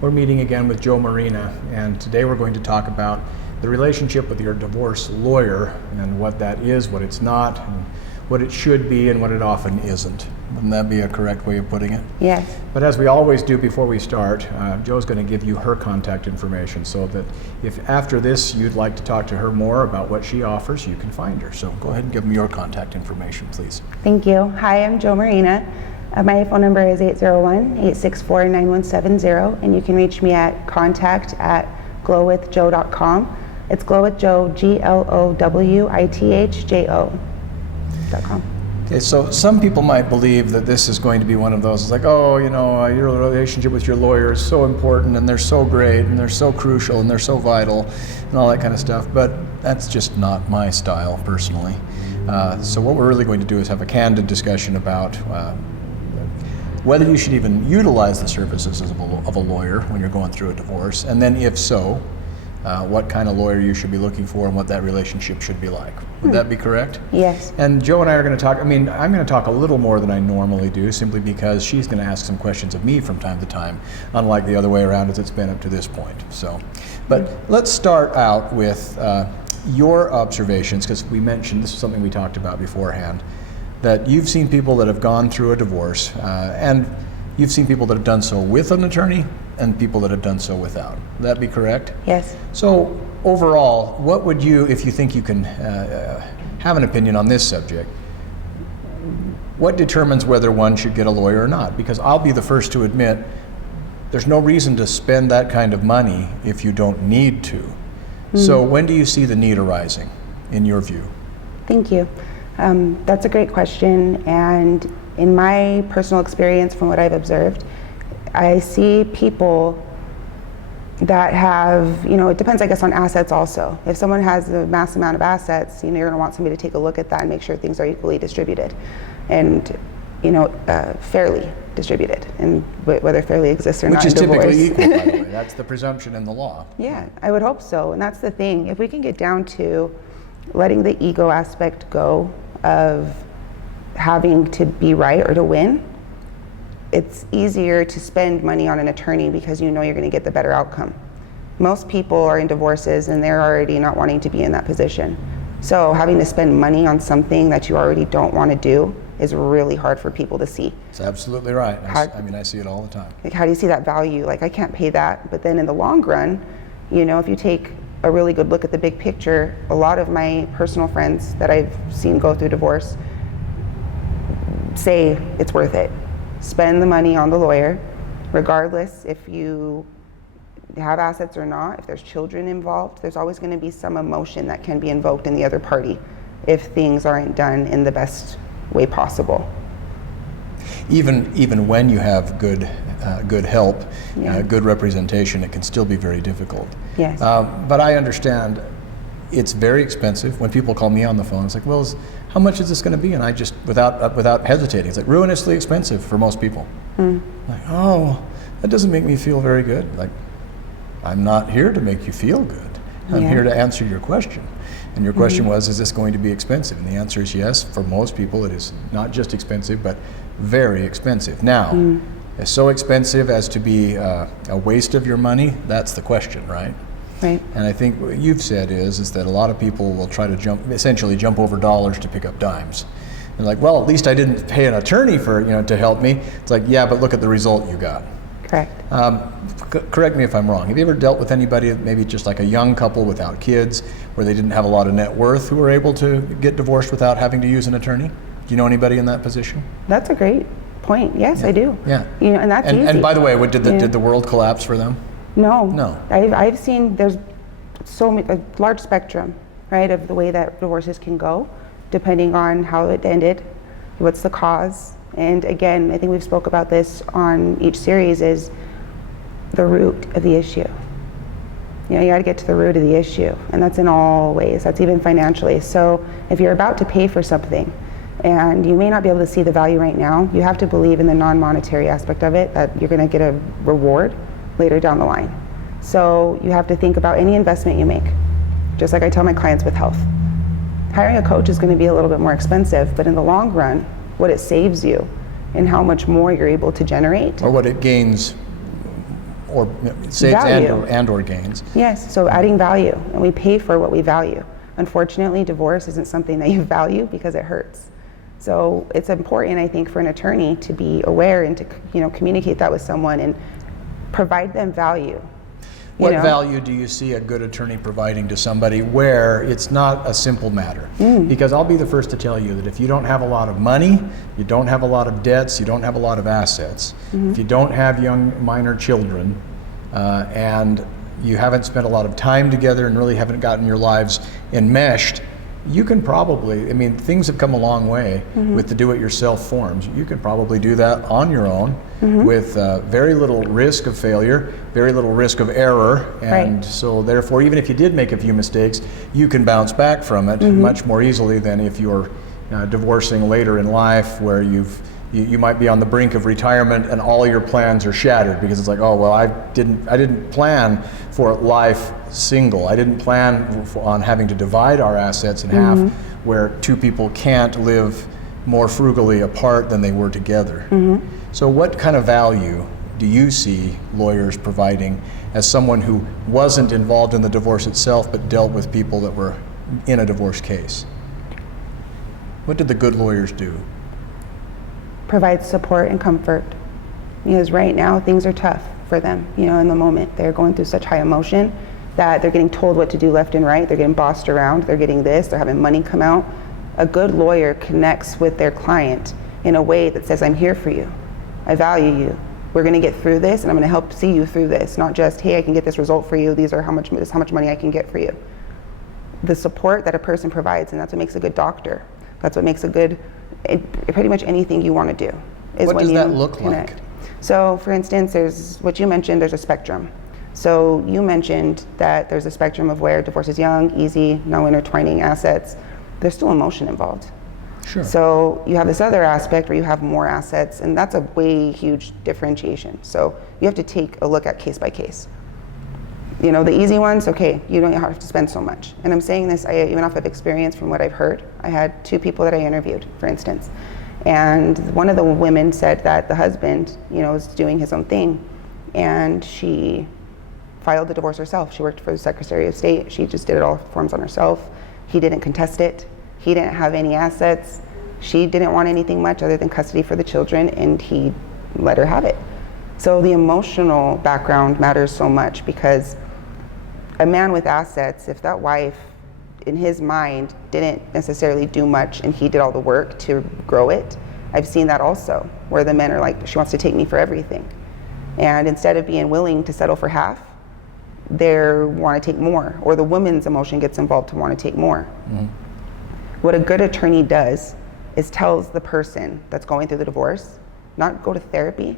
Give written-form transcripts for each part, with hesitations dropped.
We're meeting again with Jo Maurina, and today we're going to talk about the relationship with your divorce lawyer and what that is, what it's not, and what it should be and what it often isn't. Wouldn't that be a correct way of putting it? Yes. But as we always do before we start, Jo's going to give you her contact information so that if after this you'd like to talk to her more about what she offers, you can find her. So go ahead and give them your contact information, please. Thank you. Hi, I'm Jo Maurina. My phone number is 801-864-9170, and you can reach me at contact@glowwithjo.com. It's glowwithjo, glowwithjo.com. Okay, so some people might believe that this is going to be one of those, it's like, oh, you know, your relationship with your lawyer is so important, and they're so great, and they're so crucial, and they're so vital, and all that kind of stuff, but that's just not my style, personally. So what we're really going to do is have a candid discussion about whether you should even utilize the services of a lawyer when you're going through a divorce, and then if so, what kind of lawyer you should be looking for and what that relationship should be like. Would that be correct? Yes. And Jo and I are going to talk, I'm going to talk a little more than I normally do, simply because she's going to ask some questions of me from time to time, unlike the other way around as it's been up to this point. So, but let's start out with your observations, because we mentioned, this is something we talked about beforehand, that you've seen people that have gone through a divorce, and you've seen people that have done so with an attorney and people that have done so without. Would that be correct? Yes. So overall, what would you, if you think you can have an opinion on this subject, what determines whether one should get a lawyer or not? Because I'll be the first to admit there's no reason to spend that kind of money if you don't need to. So when do you see the need arising, in your view? Thank you. That's a great question, and in my personal experience from what I've observed, I see people that have, it depends, I guess, on assets also. If someone has a mass amount of assets, you're going to want somebody to take a look at that and make sure things are equally distributed and, fairly distributed, and whether fairly exists or not in divorce. Which is typically equal, by the way. That's the presumption in the law. Yeah, I would hope so, and that's the thing. If we can get down to letting the ego aspect go of having to be right or to win, it's easier to spend money on an attorney because you're going to get the better outcome. Most people are in divorces and they're already not wanting to be in that position. So having to spend money on something that you already don't want to do is really hard for people to see. That's absolutely right. I see it all the time. Like, how do you see that value? Like, I can't pay that. But then in the long run, if you take a really good look at the big picture, a lot of my personal friends that I've seen go through divorce say it's worth it. Spend the money on the lawyer, regardless if you have assets or not. If there's children involved, there's always going to be some emotion that can be invoked in the other party if things aren't done in the best way possible. Even when you have good help, good representation, it can still be very difficult. Yes. But I understand it's very expensive. When people call me on the phone, it's like, well, how much is this going to be? And I just, without hesitating, it's like ruinously expensive for most people. Like, oh, that doesn't make me feel very good. Like, I'm not here to make you feel good. I'm here to answer your question. And your question was, is this going to be expensive? And the answer is yes. For most people, it is not just expensive, but very expensive. Now, it's so expensive as to be a waste of your money? That's the question, right? Right. And I think what you've said is that a lot of people will try to essentially jump over dollars to pick up dimes. They're like, well, at least I didn't pay an attorney for, to help me. It's like, yeah, but look at the result you got. Correct. Correct me if I'm wrong. Have you ever dealt with anybody, maybe just like a young couple without kids, where they didn't have a lot of net worth, who were able to get divorced without having to use an attorney? Do you know anybody in that position? That's a great point. Yes, I do. Yeah. And that's easy. And by the way, did the world collapse for them? No. No. I've seen there's a large spectrum, right, of the way that divorces can go, depending on how it ended, what's the cause. And again, I think we've spoke about this on each series, is the root of the issue. You got to get to the root of the issue, and that's in all ways. That's even financially. So if you're about to pay for something, and you may not be able to see the value right now, you have to believe in the non-monetary aspect of it, that you're going to get a reward later down the line. So you have to think about any investment you make. Just like I tell my clients with health. Hiring a coach is going to be a little bit more expensive, but in the long run, what it saves you and how much more you're able to generate. Or what it gains or saves Value. and or gains. Yes, so adding value, and we pay for what we value. Unfortunately, divorce isn't something that you value because it hurts. So it's important, I think, for an attorney to be aware and to, communicate that with someone and provide them value. What value do you see a good attorney providing to somebody where it's not a simple matter? Because I'll be the first to tell you that if you don't have a lot of money, you don't have a lot of debts, you don't have a lot of assets, if you don't have young minor children, and you haven't spent a lot of time together and really haven't gotten your lives enmeshed, you can probably, things have come a long way with the do-it-yourself forms. You can probably do that on your own with very little risk of failure, very little risk of error, and so therefore, even if you did make a few mistakes, you can bounce back from it much more easily than if you're divorcing later in life, where you might be on the brink of retirement and all your plans are shattered because it's like, oh well, I didn't plan for life single. I didn't plan on having to divide our assets in half, where two people can't live more frugally apart than they were together. So what kind of value do you see lawyers providing as someone who wasn't involved in the divorce itself but dealt with people that were in a divorce case? What did the good lawyers do? Provide support and comfort, because right now things are tough for them. In the moment they're going through such high emotion that they're getting told what to do left and right. They're getting bossed around. They're getting this. They're having money come out. A good lawyer connects with their client in a way that says, I'm here for you. I value you. We're going to get through this, and I'm going to help see you through this. Not just, hey, I can get this result for you. This is how much money I can get for you. The support that a person provides, and that's what makes a good doctor. That's what makes a good, pretty much anything you want to do. What does that look like? So, for instance, there's what you mentioned. There's a spectrum. So you mentioned that there's a spectrum of where divorce is young, easy, no intertwining assets. There's still emotion involved. Sure. So you have this other aspect where you have more assets, and that's a way huge differentiation. So you have to take a look at case by case. The easy ones, okay, you don't have to spend so much. And I'm saying this even off of experience from what I've heard. I had 2 people that I interviewed, for instance. And one of the women said that the husband, was doing his own thing, and she filed the divorce herself. She worked for the Secretary of State. She just did all the forms on herself. He didn't contest it. He didn't have any assets. She didn't want anything much other than custody for the children, and he let her have it. So the emotional background matters so much, because a man with assets, if that wife, in his mind, didn't necessarily do much and he did all the work to grow it, I've seen that also, where the men are like, she wants to take me for everything. And instead of being willing to settle for half, they want to take more, or the woman's emotion gets involved to want to take more. What a good attorney does is tells the person that's going through the divorce, not go to therapy,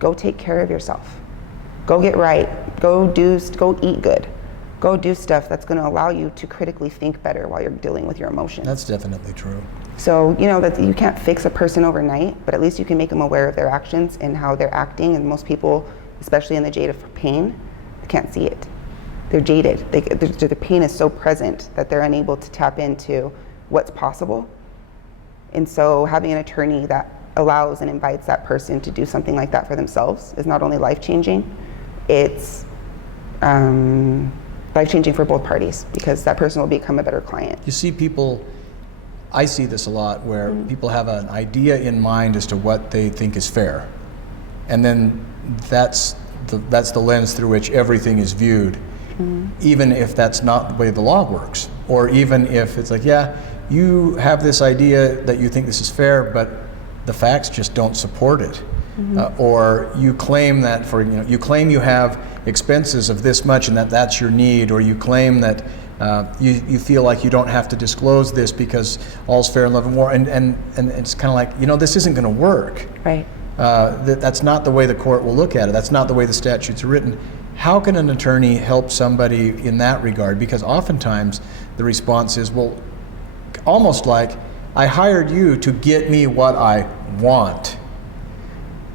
go take care of yourself. Go get right, go eat good. Go do stuff that's going to allow you to critically think better while you're dealing with your emotions. That's definitely true. So, that you can't fix a person overnight, but at least you can make them aware of their actions and how they're acting. And most people, especially in the jade of pain, can't see it. They're jaded. The pain is so present that they're unable to tap into what's possible. And so having an attorney that allows and invites that person to do something like that for themselves is not only life-changing, it's life-changing for both parties, because that person will become a better client. You see people, I see this a lot, where people have an idea in mind as to what they think is fair. And then that's the lens through which everything is viewed, even if that's not the way the law works. Or even if it's like, yeah, you have this idea that you think this is fair, but the facts just don't support it. Or you claim that you claim you have expenses of this much and that's your need, or you claim that you feel like you don't have to disclose this because all's fair in love and war, and it's kind of like, this isn't going to work. Right. That's not the way the court will look at it. That's not the way the statutes are written. How can an attorney help somebody in that regard? Because oftentimes the response is, well, almost like, I hired you to get me what I want,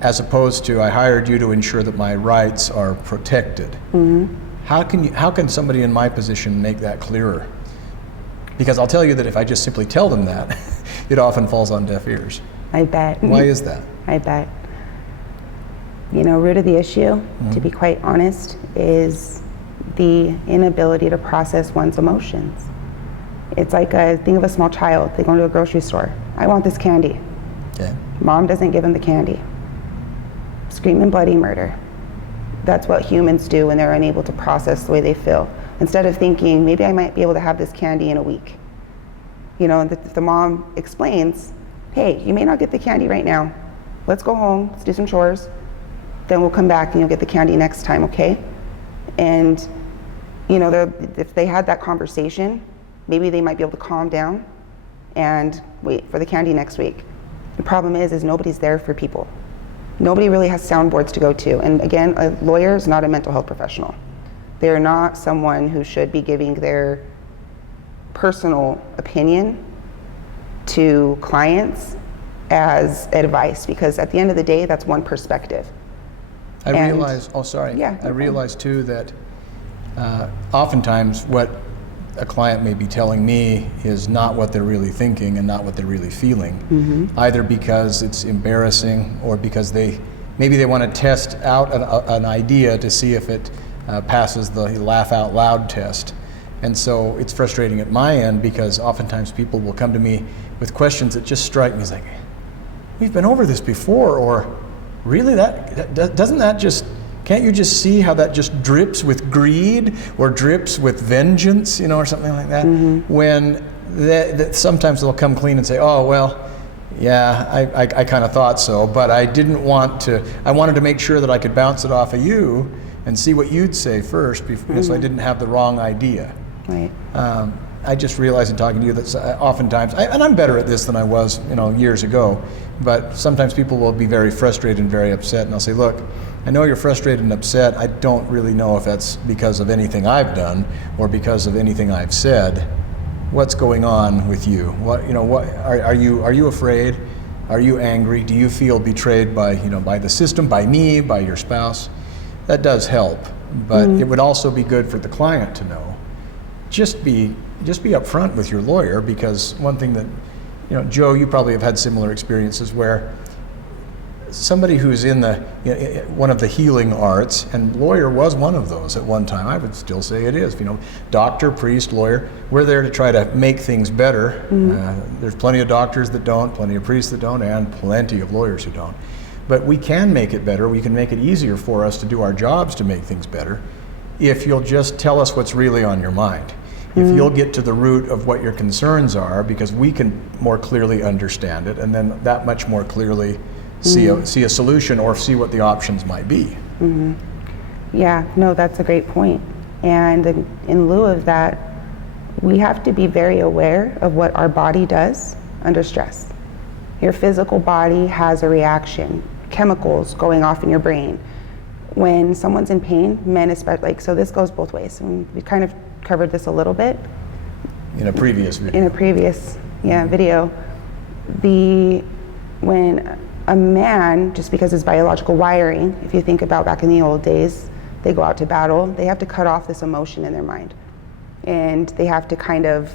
as opposed to, I hired you to ensure that my rights are protected. How can somebody in my position make that clearer? Because I'll tell you that if I just simply tell them that, it often falls on deaf ears. I bet. Why is that? I bet. Root of the issue, to be quite honest, is the inability to process one's emotions. It's like think of a small child. They go into a grocery store. I want this candy. Okay. Mom doesn't give them the candy. Screaming bloody murder. That's what humans do when they're unable to process the way they feel. Instead of thinking, maybe I might be able to have this candy in a week. And if the mom explains, hey, you may not get the candy right now. Let's go home, let's do some chores. Then we'll come back and you'll get the candy next time, okay? And, if they had that conversation, maybe they might be able to calm down and wait for the candy next week. The problem is nobody's there for people. Nobody really has soundboards to go to. And again, a lawyer is not a mental health professional. They're not someone who should be giving their personal opinion to clients as advice, because at the end of the day, that's one perspective. I realize too that oftentimes what a client may be telling me is not what they're really thinking and not what they're really feeling, either because it's embarrassing or because maybe they want to test out an idea to see if it passes the laugh out loud test. And so it's frustrating at my end because oftentimes people will come to me with questions that just strike me as like, we've been over this before, or really can't you just see how that just drips with greed or drips with vengeance, or something like that? When sometimes they'll come clean and say, oh, well, yeah, I kind of thought so, but I wanted to make sure that I could bounce it off of you and see what you'd say first, so I didn't have the wrong idea. Right. I just realized in talking to you that oftentimes, and I'm better at this than I was, years ago, but sometimes people will be very frustrated and very upset, and I'll say, look, I know you're frustrated and upset. I don't really know if that's because of anything I've done or because of anything I've said. What's going on with you? Are you afraid? Are you angry? Do you feel betrayed by the system, by me, by your spouse? That does help, but it would also be good for the client to know. Just be upfront with your lawyer, because one thing that, Joe, you probably have had similar experiences where somebody who's in one of the healing arts, and lawyer was one of those at one time, I would still say it is, doctor, priest, lawyer, we're there to try to make things better. There's plenty of doctors that don't, plenty of priests that don't, and plenty of lawyers who don't. But we can make it better. We can make it easier for us to do our jobs to make things better if you'll just tell us what's really on your mind. If you'll get to the root of what your concerns are, because we can more clearly understand it, and then that much more clearly see a solution or see what the options might be. Yeah, no, that's a great point. And in lieu of that, we have to be very aware of what our body does under stress. Your physical body has a reaction, chemicals going off in your brain. When someone's in pain, men especially, so this goes both ways. And we kind of covered this a little bit in a previous video. Video. When a man, just because his biological wiring, if you think about back in the old days, they go out to battle, they have to cut off this emotion in their mind. And they have to kind of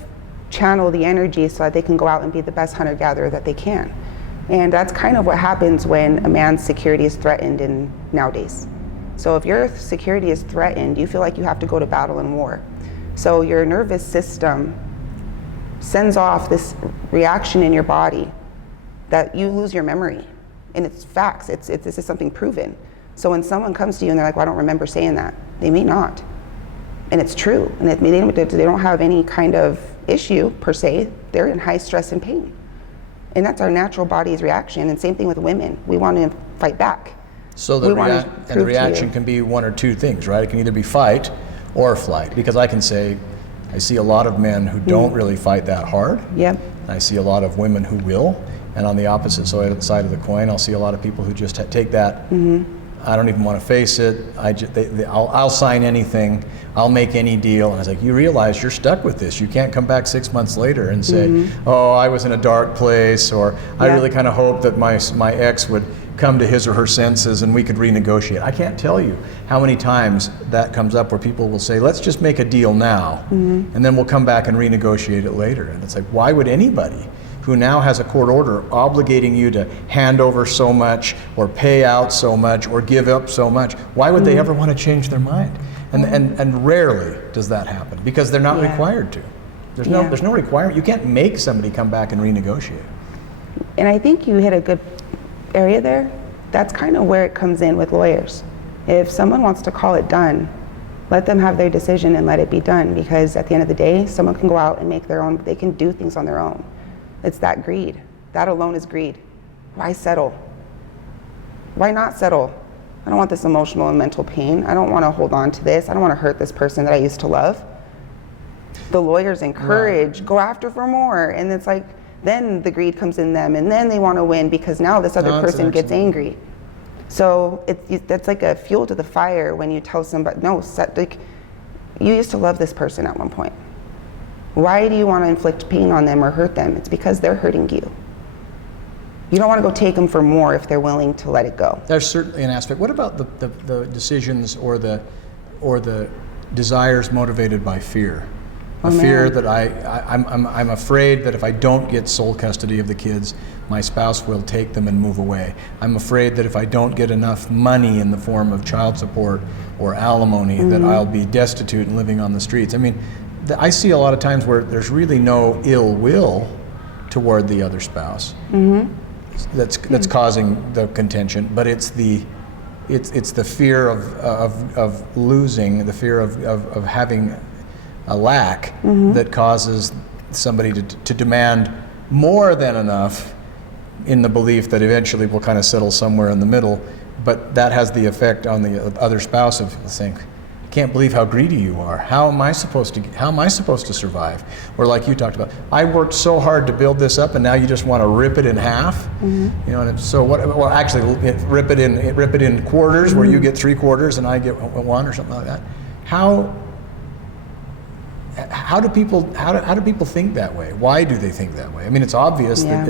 channel the energy so that they can go out and be the best hunter-gatherer that they can. And that's kind of what happens when a man's security is threatened nowadays. So if your security is threatened, you feel like you have to go to battle and war. So your nervous system sends off this reaction in your body that you lose your memory. And it's facts, this is something proven. So when someone comes to you and they're like, well, I don't remember saying that, they may not. And it's true. And they don't have any kind of issue per se, they're in high stress and pain. And that's our natural body's reaction. And same thing with women, we want to fight back. So the reaction can be one or two things, right? It can either be fight or flight, because I can say, I see a lot of men who don't really fight that hard. Yep. I see a lot of women who will, and on the opposite side of the coin, I'll see a lot of people who just take that, I don't even want to face it, I'll sign anything, I'll make any deal, and I was like, you realize you're stuck with this, you can't come back 6 months later and say, oh, I was in a dark place, or I really kind of hoped that my ex would come to his or her senses and we could renegotiate. I can't tell you how many times that comes up where people will say, let's just make a deal now, and then we'll come back and renegotiate it later. And it's like, why would anybody who now has a court order obligating you to hand over so much or pay out so much or give up so much, why would they ever want to change their mind? And rarely does that happen because they're not required to. There's no requirement. You can't make somebody come back and renegotiate. And I think you hit a good area there. That's kind of where it comes in with lawyers. If someone wants to call it done, let them have their decision and let it be done, because at the end of the day, someone can go out and make their own, they can do things on their own. It's that greed. That alone is greed. Why settle? Why not settle? I don't want this emotional and mental pain. I don't want to hold on to this. I don't want to hurt this person that I used to love. The lawyers encourage, go after for more. And it's like, then the greed comes in them, and then they want to win because now this other person gets angry. So that's like a fuel to the fire when you tell somebody, no, like, you used to love this person at one point. Why do you want to inflict pain on them or hurt them? It's because they're hurting you. You don't want to go take them for more if they're willing to let it go. There's certainly an aspect. What about the decisions or the desires motivated by fear? Fear that I'm afraid that if I don't get sole custody of the kids, my spouse will take them and move away. I'm afraid that if I don't get enough money in the form of child support or alimony, that I'll be destitute and living on the streets. I mean, I see a lot of times where there's really no ill will toward the other spouse that's causing the contention, but it's the fear of losing, the fear of having a lack that causes somebody to demand more than enough in the belief that eventually we'll kind of settle somewhere in the middle, but that has the effect on the other spouse of saying, I can't believe how greedy you are. How am I supposed to survive? Or like you talked about, I worked so hard to build this up and now you just want to rip it in half. You know, and so what? Well, actually, rip it in quarters where you get 3/4 and I get 1 or something like that. How do people think that way? Why do they think that way? I mean, it's obvious that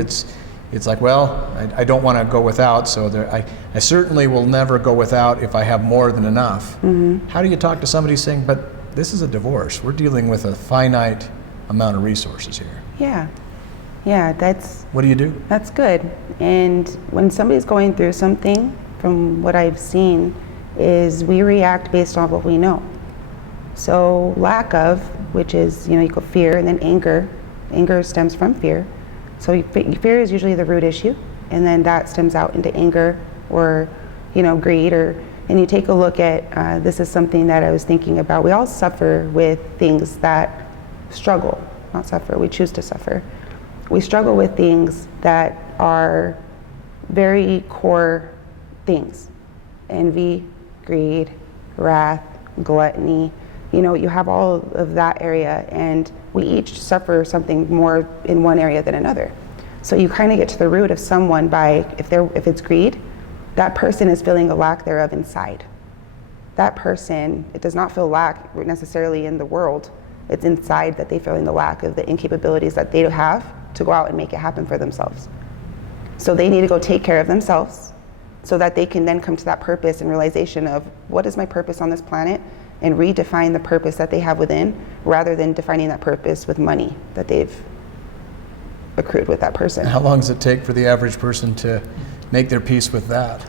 it's like, well, I don't want to go without, so I certainly will never go without if I have more than enough. How do you talk to somebody saying, but this is a divorce. We're dealing with a finite amount of resources here. Yeah, that's... What do you do? That's good. And when somebody's going through something, from what I've seen, is we react based on what we know. So lack of, which is, you go fear, and then anger. Anger stems from fear. So fear is usually the root issue, and then that stems out into anger or, greed. And you take a look at, this is something that I was thinking about. We all suffer with things that struggle, not suffer, we choose to suffer. We struggle with things that are very core things. Envy, greed, wrath, gluttony. You have all of that area, and we each suffer something more in one area than another. So you kind of get to the root of someone by, if it's greed, that person is feeling a lack thereof inside. That person, it does not feel lack necessarily in the world. It's inside that they feel in the lack of the incapabilities that they have to go out and make it happen for themselves. So they need to go take care of themselves so that they can then come to that purpose and realization of, what is my purpose on this planet? And redefine the purpose that they have within, rather than defining that purpose with money that they've accrued with that person. How long does it take for the average person to make their peace with that?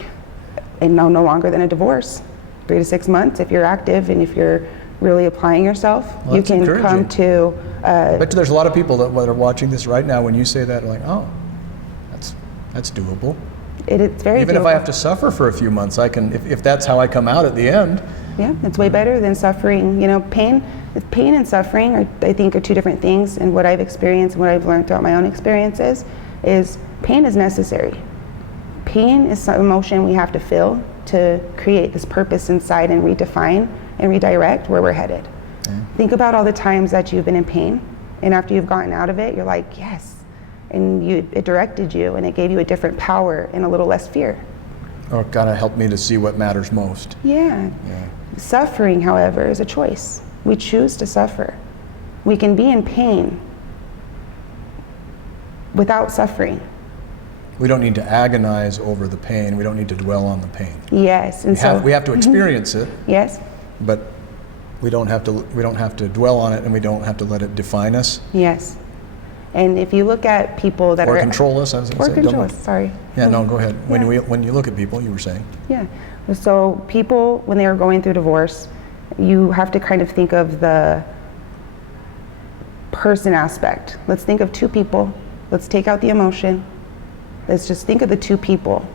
And no longer than a divorce. 3 to 6 months, if you're active and if you're really applying yourself, you can come to... I bet there's a lot of people that are watching this right now, when you say that, are like, oh, that's doable. It's very Even doable. if I have to suffer for a few months, I can, if that's how I come out at the end. Yeah, it's way better than suffering. Pain and suffering I think are two different things. And what I've experienced and what I've learned throughout my own experiences is pain is necessary. Pain is some emotion we have to feel to create this purpose inside and redefine and redirect where we're headed. Think about all the times that you've been in pain, and after you've gotten out of it, you're like, yes. And it directed you, and it gave you a different power and a little less fear. Or it kind of helped me to see what matters most. Yeah. Suffering, however, is a choice. We choose to suffer. We can be in pain without suffering. We don't need to agonize over the pain. We don't need to dwell on the pain. Yes, and we have to experience it. Yes. But we don't have to dwell on it, and we don't have to let it define us. Yes. And if you look at people that Or are... control us, I was going Or to say. control us, sorry. Yeah, no, go ahead. Yeah. When you look at people, you were saying. Yeah. So people, when they are going through divorce, you have to kind of think of the person aspect. Let's think of two people. Let's take out the emotion. Let's just think of the two people.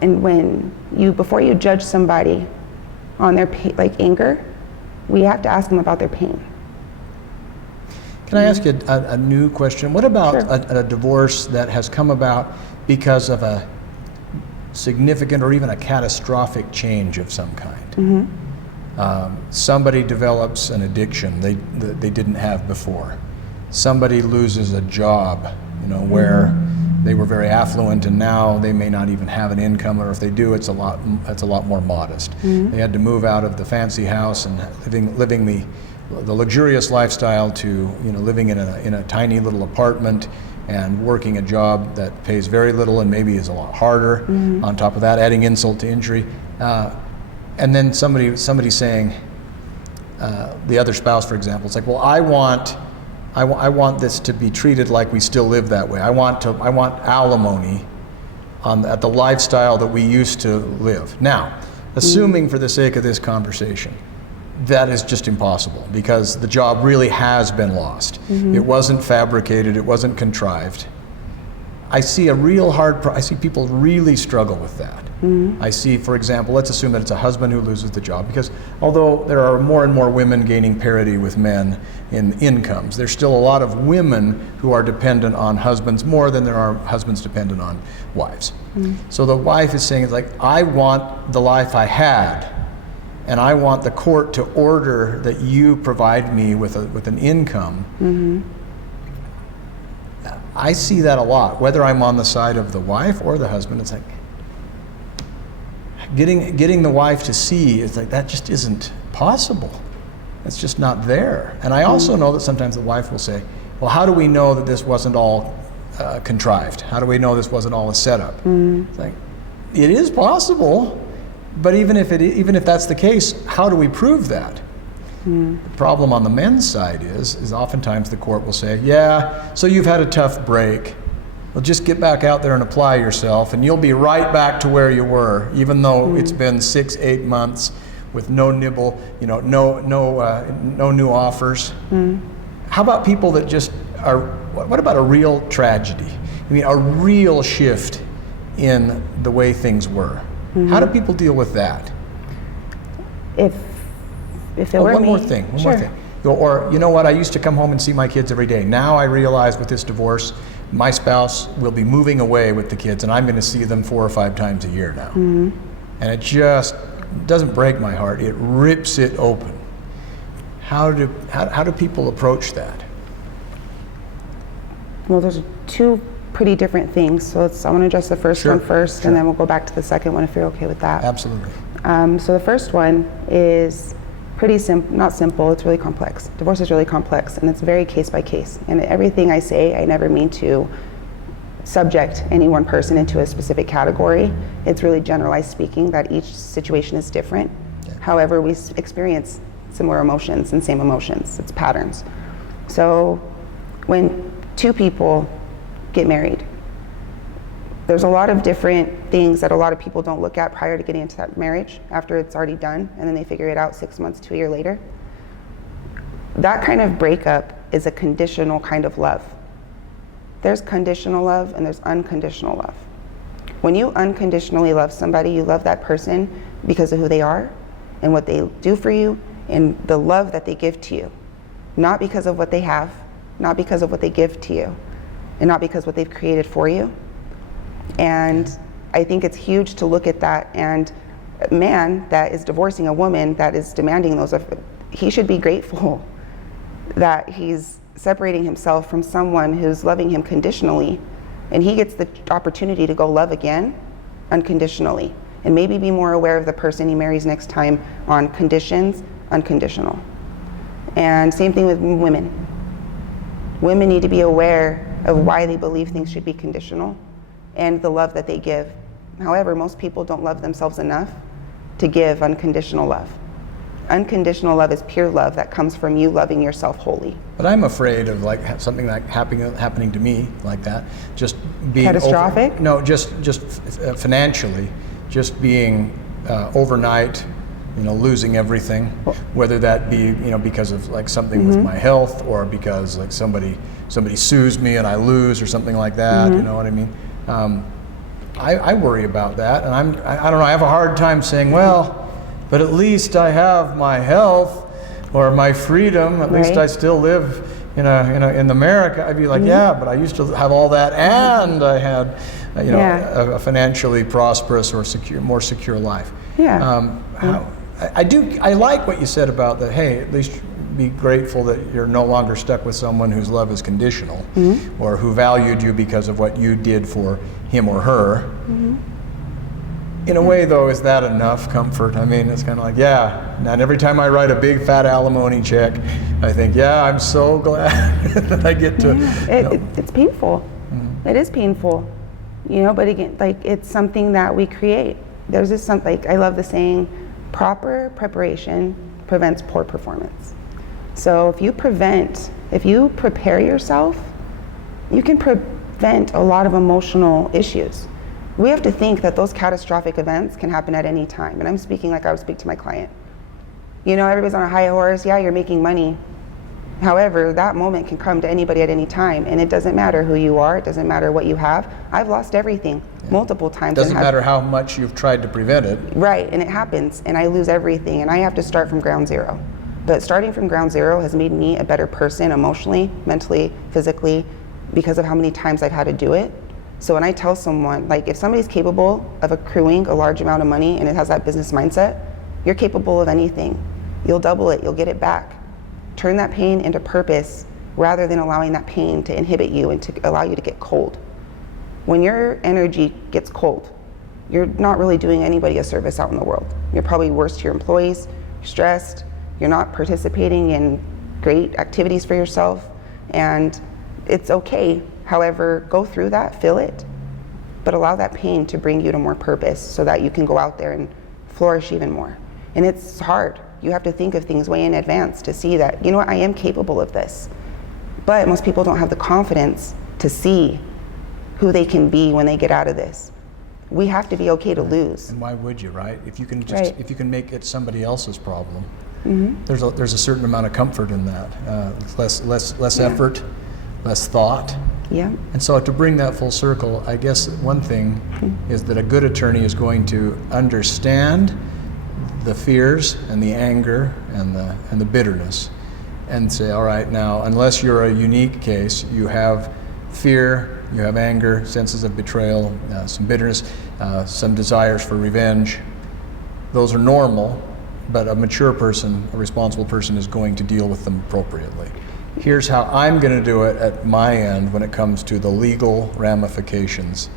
And before you judge somebody on their like anger, we have to ask them about their pain. Can I ask you a new question? What about Sure. a divorce that has come about because of a significant or even a catastrophic change of some kind? Somebody develops an addiction they didn't have before. Somebody loses a job, where they were very affluent and now they may not even have an income, or if they do, it's a lot more modest. They had to move out of the fancy house and living the luxurious lifestyle to living in a tiny little apartment and working a job that pays very little and maybe is a lot harder. On top of that, adding insult to injury, and then somebody saying, the other spouse, for example, it's like, well, I want this to be treated like we still live that way. I want alimony at the lifestyle that we used to live. Now, assuming for the sake of this conversation, that is just impossible because the job really has been lost. It wasn't fabricated, it wasn't contrived. I see I see people really struggle with that. I see, for example, let's assume that it's a husband who loses the job, because although there are more and more women gaining parity with men in incomes, there's still a lot of women who are dependent on husbands more than there are husbands dependent on wives. So the wife is saying, it's like, I want the life I had, and I want the court to order that you provide me with an income. I see that a lot, whether I'm on the side of the wife or the husband. It's like getting the wife to see, it's like, that just isn't possible. It's just not there. And I also know that sometimes the wife will say, well, how do we know that this wasn't all contrived? How do we know this wasn't all a setup? It's like, it is possible, but even if that's the case, how do we prove that? The problem on the men's side is oftentimes the court will say, yeah, so you've had a tough break. Well, just get back out there and apply yourself, and you'll be right back to where you were, even though it's been 6-8 months with no nibble, no new offers. How about people that just are? What about a real tragedy? I mean, a real shift in the way things were. How do people deal with that? If it were one me, more thing. Or, you know what, I used to come home and see my kids every day. Now I realize with this divorce, my spouse will be moving away with the kids, and I'm going to see them 4 or 5 times a year now. And it just doesn't break my heart. It rips it open. How do people approach that? Well, there's 2 pretty different things. So I want to address the first one first, and then we'll go back to the second one if you're okay with that. Absolutely. So the first one is pretty not simple, it's really complex. Divorce is really complex, and it's very case by case. And everything I say, I never mean to subject any one person into a specific category. It's really generalized speaking that each situation is different. Yeah. However, we experience similar emotions and same emotions. It's patterns. So when 2 people get married, there's a lot of different things that a lot of people don't look at prior to getting into that marriage after it's already done, and then they figure it out 6 months to a year later. That kind of breakup is a conditional kind of love. There's conditional love and there's unconditional love. When you unconditionally love somebody, you love that person because of who they are and what they do for you and the love that they give to you. Not because of what they have, not because of what they give to you, and not because of what they've created for you. And I think it's huge to look at that, and a man that is divorcing a woman that is demanding those, he should be grateful that he's separating himself from someone who's loving him conditionally, and he gets the opportunity to go love again unconditionally, and maybe be more aware of the person he marries next time on conditions, unconditional. And same thing with women. Women need to be aware of why they believe things should be conditional and the love that they give. However, most people don't love themselves enough to give unconditional love. Unconditional love is pure love that comes from you loving yourself wholly. But I'm afraid of like something like happening to me like that, just being catastrophic. Just financially, just being overnight, losing everything, whether that be because of like something with my health, or because like somebody sues me and I lose or something like that. You know what I mean? I worry about that, and I don't know. I have a hard time saying, well, but at least I have my health or my freedom. At least I still live in America. I'd be like, yeah, but I used to have all that, and I had, a financially prosperous or more secure life. Yeah. I like what you said about that. Hey, at least be grateful that you're no longer stuck with someone whose love is conditional, or who valued you because of what you did for him or her. In a way, though, is that enough comfort? I mean, it's kind of like, yeah. And every time I write a big fat alimony check, I think, yeah, I'm so glad that I get to. It's painful. It is painful, But again, like, it's something that we create. There's this something. Like, I love the saying, proper preparation prevents poor performance. So if you prepare yourself, you can prevent a lot of emotional issues. We have to think that those catastrophic events can happen at any time. And I'm speaking like I would speak to my client. Everybody's on a high horse. Yeah, you're making money. However, that moment can come to anybody at any time. And it doesn't matter who you are. It doesn't matter what you have. I've lost everything multiple times. Doesn't matter how much you've tried to prevent it. Right, and it happens. And I lose everything. And I have to start from ground zero. But starting from ground zero has made me a better person emotionally, mentally, physically, because of how many times I've had to do it. So when I tell someone, like, if somebody's capable of accruing a large amount of money and it has that business mindset, you're capable of anything. You'll double it, you'll get it back. Turn that pain into purpose rather than allowing that pain to inhibit you and to allow you to get cold. When your energy gets cold, you're not really doing anybody a service out in the world. You're probably worse to your employees, you're stressed, you're not participating in great activities for yourself, and it's okay. However, go through that, feel it, but allow that pain to bring you to more purpose so that you can go out there and flourish even more. And it's hard. You have to think of things way in advance to see that, I am capable of this. But most people don't have the confidence to see who they can be when they get out of this. We have to be okay to lose. And why would you, right? If you can make it somebody else's problem, there's a certain amount of comfort in that. Less effort, less thought. Yeah. And so to bring that full circle, I guess one thing is that a good attorney is going to understand the fears and the anger and the bitterness, and say, all right, now, unless you're a unique case, you have fear, you have anger, senses of betrayal, some bitterness, some desires for revenge. Those are normal, but a mature person, a responsible person, is going to deal with them appropriately. Here's how I'm going to do it at my end when it comes to the legal ramifications.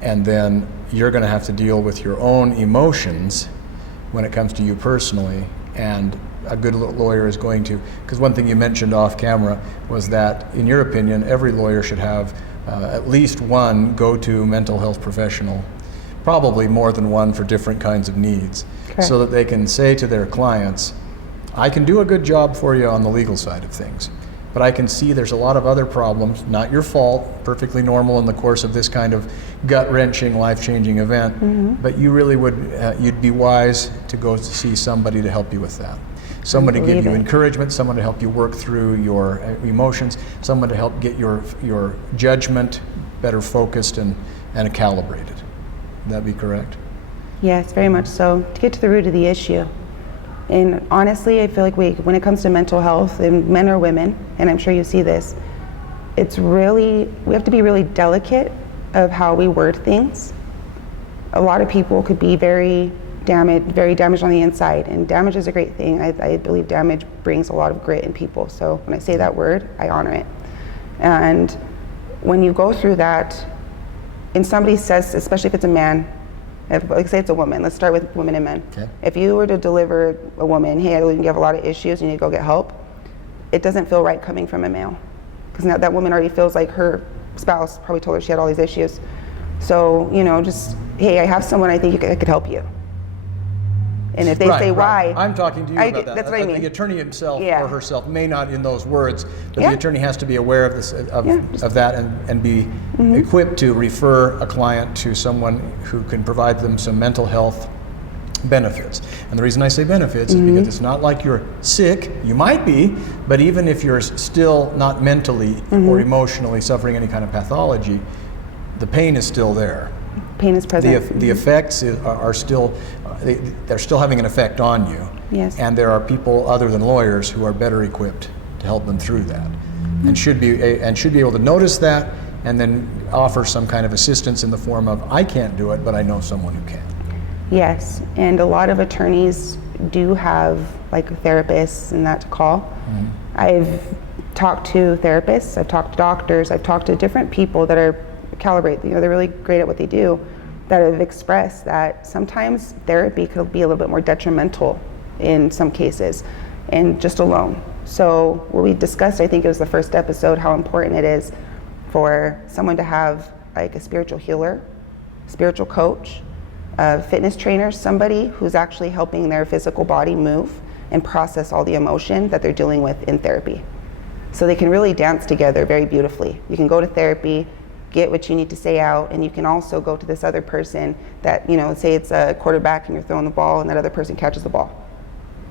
And then you're going to have to deal with your own emotions when it comes to you personally. And a good lawyer is going to, because one thing you mentioned off camera was that, in your opinion, every lawyer should have at least one go-to mental health professional, probably more than one for different kinds of needs, so that they can say to their clients, I can do a good job for you on the legal side of things, but I can see there's a lot of other problems, not your fault, perfectly normal in the course of this kind of gut-wrenching, life-changing event, but you really you'd be wise to go to see somebody to help you with that. Someone to give you encouragement, someone to help you work through your emotions, someone to help get your judgment better focused and calibrated. Would that be correct? Yes, very much so. To get to the root of the issue. And honestly, I feel like when it comes to mental health, and men or women, and I'm sure you see this, we have to be really delicate of how we word things. A lot of people could be very damaged on the inside, and damage is a great thing. I believe damage brings a lot of grit in people. So when I say that word, I honor it. And when you go through that, and somebody says, especially if it's a man, like say it's a woman, let's start with women and men. Okay. If you were to deliver a woman, hey, you have a lot of issues, you need to go get help, it doesn't feel right coming from a male. Because now that woman already feels like her spouse probably told her she had all these issues. So, just, hey, I have someone I think I could help you. And if they say why, I'm talking to you about that. That's what I mean. The attorney himself Yeah. or herself may not in those words, but Yeah. the attorney has to be aware of this, of that, and be equipped to refer a client to someone who can provide them some mental health benefits. And the reason I say benefits is because it's not like you're sick. You might be, but even if you're still not mentally or emotionally suffering any kind of pathology, the pain is still there. Pain is present. The effects are still, they're still having an effect on you. Yes. And there are people other than lawyers who are better equipped to help them through that, and should be able to notice that and then offer some kind of assistance in the form of, I can't do it, but I know someone who can. Yes, and a lot of attorneys do have like therapists and that to call. I've talked to therapists, I've talked to doctors, I've talked to different people that are calibrated, they're really great at what they do, that have expressed that sometimes therapy could be a little bit more detrimental in some cases, and just alone. So what we discussed, I think it was the first episode, how important it is for someone to have like a spiritual healer, spiritual coach, a fitness trainer, somebody who's actually helping their physical body move and process all the emotion that they're dealing with in therapy. So they can really dance together very beautifully. You can go to therapy, get what you need to say out, and you can also go to this other person that, say it's a quarterback and you're throwing the ball and that other person catches the ball.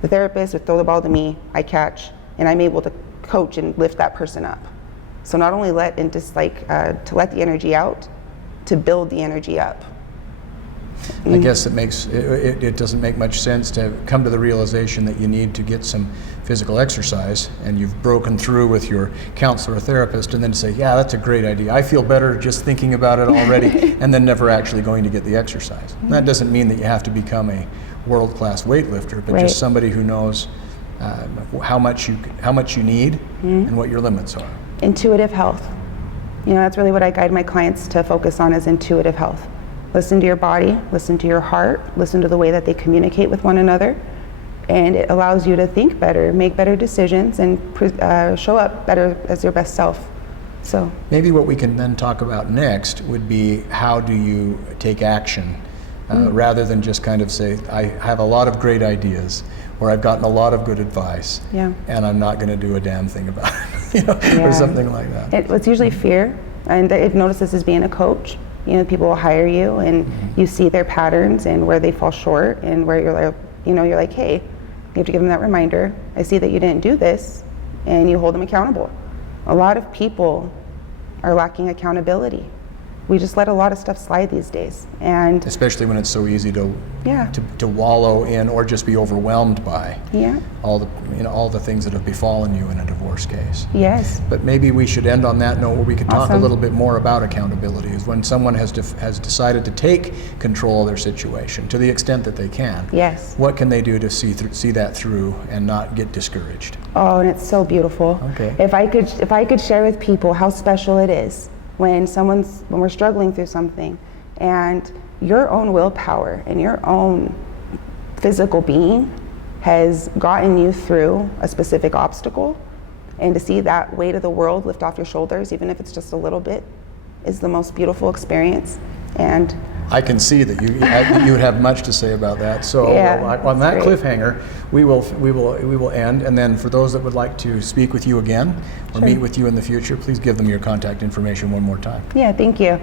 The therapist would throw the ball to me, I catch, and I'm able to coach and lift that person up. So not only to let the energy out, to build the energy up. I guess it doesn't make much sense to come to the realization that you need to get some physical exercise, and you've broken through with your counselor or therapist, and then say, yeah, that's a great idea. I feel better just thinking about it already, and then never actually going to get the exercise. And that doesn't mean that you have to become a world-class weightlifter, but just somebody who knows how much you need and what your limits are. Intuitive health. That's really what I guide my clients to focus on, is intuitive health. Listen to your body, listen to your heart, listen to the way that they communicate with one another, and it allows you to think better, make better decisions, and show up better as your best self. So maybe what we can then talk about next would be, how do you take action rather than just kind of say, I have a lot of great ideas, or I've gotten a lot of good advice, and I'm not going to do a damn thing about it, or something like that. It's usually fear, and I've noticed this as being a coach. People will hire you, and you see their patterns and where they fall short, and where you're like, hey, you have to give them that reminder. I see that you didn't do this, and you hold them accountable. A lot of people are lacking accountability. We just let a lot of stuff slide these days, and especially when it's so easy to wallow in or just be overwhelmed by all the things that have befallen you in a divorce case. Yes. But maybe we should end on that note, where we could talk a little bit more about accountability. Is when someone has decided to take control of their situation to the extent that they can. Yes. What can they do to see that through and not get discouraged? Oh, and it's so beautiful. Okay. If I could share with people how special it is when we're struggling through something, and your own willpower and your own physical being has gotten you through a specific obstacle, and to see that weight of the world lift off your shoulders, even if it's just a little bit, is the most beautiful experience. And I can see that you would have much to say about that. So on that cliffhanger, we will end. And then for those that would like to speak with you again or meet with you in the future, please give them your contact information one more time. Yeah, thank you.